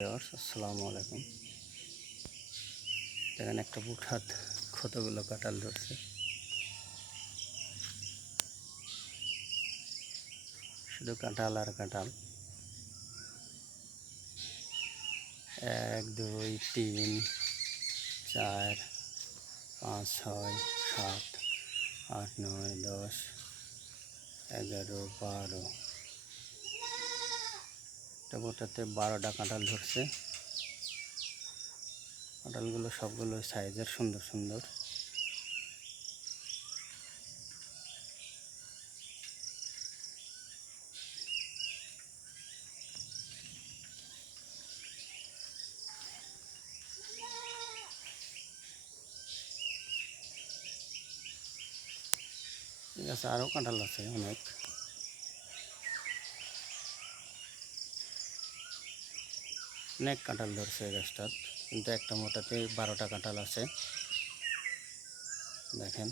আসসালামু আলাইকুম। এখানে একটা বুঠাত কতগুলো কাঁঠাল ধরছে। শুধু কাঁঠাল আর কাঁঠাল। এক, দুই, তিন, চার, পাঁচ, ছয়, সাত, আট, নয়, দশ, এগারো, বারো। বোটাতে বারোটা কাঁঠাল ধরছে। কাঁঠালগুলো সবগুলো সাইজের সুন্দর সুন্দর। ঠিক আছে আরও কাঁঠাল আছে অনেক। অনেক কাঁঠাল ধরছে এই গাছটার কিন্তু একটা মোটাতে বারোটা কাঁঠাল আছে। দেখেন।